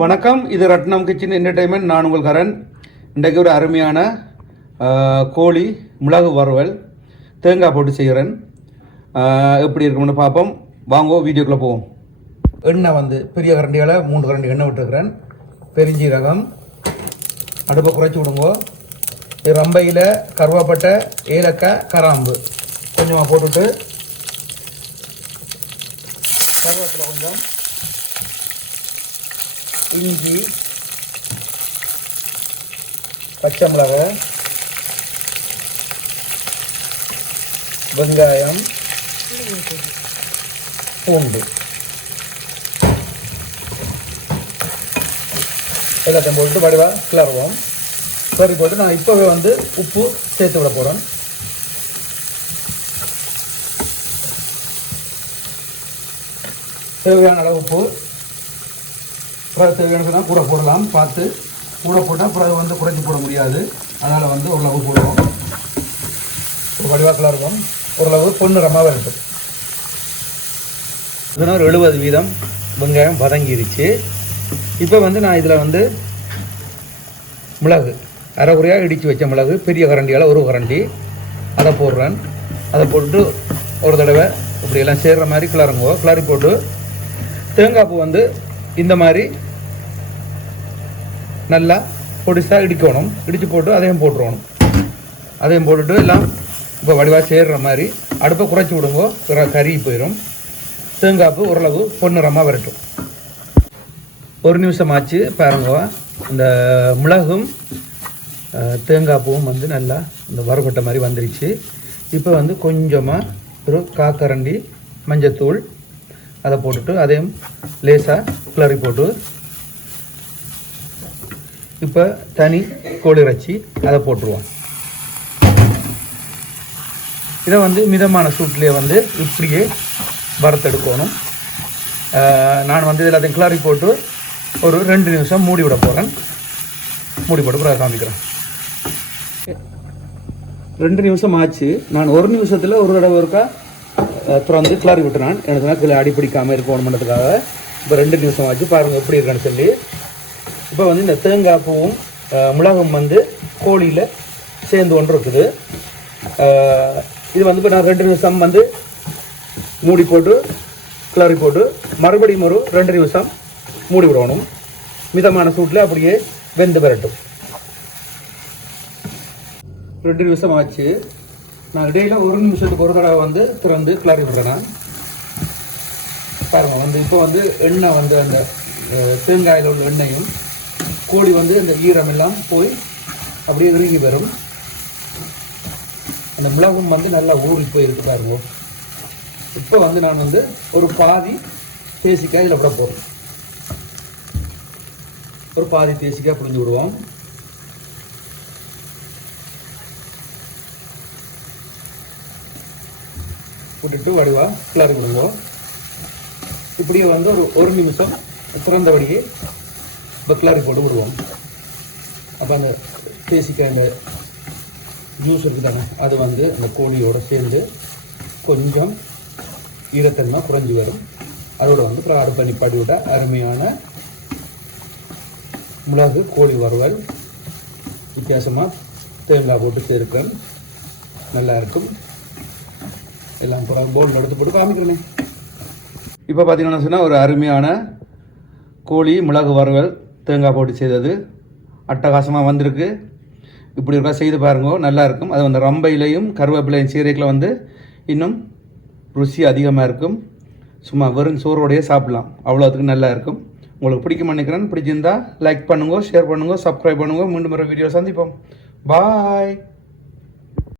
வணக்கம். இது ரத்னம் kitchen entertainment நான் உங்கள் கரண். இன்றைக்கு ஒரு அருமையான கோழி மிளகு வறுவல் தேங்காய் போட்டு செய்கிறேன். எப்படி இருக்கும்னு பார்ப்போம். வாங்கோ வீடியோக்குள்ளே போவோம். எண்ணெய் வந்து பெரிய கரண்டியால் மூணு கரண்டி எண்ணெய் விட்டுருக்கிறேன். பெருஞ்சீரகம். அடுப்பை குறைச்சி விடுங்கோ. இது ரம்பையில் கருவாப்பட்டை ஏலக்காய் கராம்பு. கொஞ்சமாக போட்டுட்டு கருவேப்பிலை கொஞ்சம். இஞ்சி பச்சை மிளகாய் வெங்காயம் பூண்டு. எல்லாத்தையும் போட்டு வடிவாக கிளறுவோம். சரி போட்டு நான் இப்போவே வந்து உப்பு சேர்த்து விட போகிறேன் தேவையான அளவு உப்பு. அப்புறம் தேவையான சொன்னால் கூட போடலாம் பார்த்து கூட போட்டால் அப்புறம் அது வந்து குறைச்சி போட முடியாது. அதனால் வந்து ஓரளவு போடுவோம். ஒரு வடிவாக்கலாக இருக்கும். ஓரளவு பொன்னிறமாக வரட்டும் இதுனா ஒரு எழுபது வீதம் வெங்காயம் வதங்கிருச்சு. இப்போ வந்து நான் இதில் வந்து மிளகு அரைகுறையாக இடித்து வச்ச மிளகு பெரிய கரண்டியால் ஒரு கரண்டி. அதை போடுறேன். அதை போட்டு ஒரு தடவை இப்படியெல்லாம் சேர்கிற மாதிரி கிளறுங்கோ கிளறி போட்டு தேங்காய் பூ வந்து இந்த மாதிரி நல்லா பொடிசாக இடிக்கணும். இடித்து போட்டு அதையும் போட்டுருவணும். அதையும் போட்டுட்டு எல்லாம் இப்போ வடிவாக சேர்ற மாதிரி அடுப்பை குறைச்சி விடுங்கோ. கறி போயிடும் தேங்காய்ப்பு ஓரளவு பொன்னிறமாக வரட்டும். ஒரு நிமிஷம் ஆச்சு பாருங்க. இந்த மிளகும் அஹ், தேங்காய் பூவும் வந்து நல்லா இந்த வறுபட்ட மாதிரி வந்துருச்சு. இப்போ வந்து கொஞ்சமாக ஒரு காக்கரண்டி மஞ்சத்தூள் அதை போட்டுட்டு அதையும் லேசாக கிளறி போட்டு இப்போ தனி கோழி இறைச்சி அதை போட்டுருவோம். இதை வந்து மிதமான சூட்லேயே வந்து இப்படியே வறுத்தெடுக்கணும். நான் வந்து இதில் அதை கிளறி போட்டு ஒரு ரெண்டு நிமிஷம் மூடி விட போகிறேன் மூடி போட்டு பிறகு காமிக்கிறேன். ரெண்டு நிமிஷம் ஆச்சு. நான் ஒரு நிமிஷத்தில் ஒரு தடவை இருக்கா திறந்து கிளறி விட்டுறான். எனக்கு கீழே அடி பிடிக்காமல் இருக்கணுன்றதுக்காக இப்போ ரெண்டு நிமிஷம் ஆச்சு. பாருங்கள் எப்படி இருக்கான்னு சொல்லி. இப்போ வந்து இந்த தேங்காய் பூவும் அஹ், மிளகும் வந்து கோழியில் சேர்ந்து ஒன்று இருக்குது. இது வந்து இப்போ நான் ரெண்டு நிமிஷம் வந்து மூடி போட்டு கிளறி போட்டு மறுபடியும் ஒரு ரெண்டு நிமிஷம் மூடி விடணும். மிதமான சூட்டில் அப்படியே வெந்து வரட்டும். ரெண்டு நிமிஷம் ஆச்சு. நான் இடையில் ஒரு நிமிஷத்துக்கு ஒரு தடவை வந்து திறந்து கிளறி விடுறேன் பாருங்கள் வந்து இப்போ வந்து எண்ணெய் வந்து அந்த தேங்காயில் உள்ள எண்ணெயும் கோழி வந்து அந்த ஈரம் எல்லாம் போய் அப்படியே இறுகி வரும். அந்த மிளகும் வந்து நல்லா ஊறி போயிருக்கு பாருங்க. இப்போ வந்து நான் வந்து ஒரு பாதி தேசிக்காய் இதில் விட போகிறேன் ஒரு பாதி தேசிக்காய் புரிஞ்சு விடுவோம். விட்டுட்டு வடிவா கிளறி விடுவோம். இப்படியே வந்து ஒரு ஒரு நிமிஷம் திறந்தபடியே இப்போ கிளறி போட்டு விடுவோம். அப்போ அந்த தேசிக்காய் அந்த ஜூஸ் இருக்குது தானே அது வந்து அந்த கோழியோடு சேர்ந்து கொஞ்சம் ஈரத்தன்மை குறைஞ்சி வரும். அதோட வந்து அப்புறம் அடுப்பை நிப்பாட்டி அருமையான மிளகு கோழி வறுவல் வித்தியாசமாக தேங்காய் போட்டு சேர்க்கிறேன் நல்லா இருக்கும். எல்லாம் போட போர்டில் எடுத்து போட்டு காமிக்கிறேனே. இப்போ பார்த்தீங்கன்னா சொன்னால் ஒரு அருமையான கோழி மிளகு வறுவல் தேங்காய் போட்டு செய்தது. அட்டகாசமாக வந்திருக்கு. இப்படி இருக்கா செய்து பாருங்க நல்லா இருக்கும். அது வந்து ரம்பையிலையும் கருவேப்பிலையும் சீரைக்கில் வந்து இன்னும் ருசி அதிகமாக இருக்கும். சும்மா வெறும் சோறோடையே சாப்பிட்லாம். அவ்வளோத்துக்கு நல்லா இருக்கும். உங்களுக்கு பிடிக்கும் நினைக்கிறேன். பிடிச்சிருந்தா லைக் பண்ணுங்க ஷேர் பண்ணுங்க சப்ஸ்கிரைப் பண்ணுங்க. மீண்டும் ஒரு வீடியோ சந்திப்போம். பாய்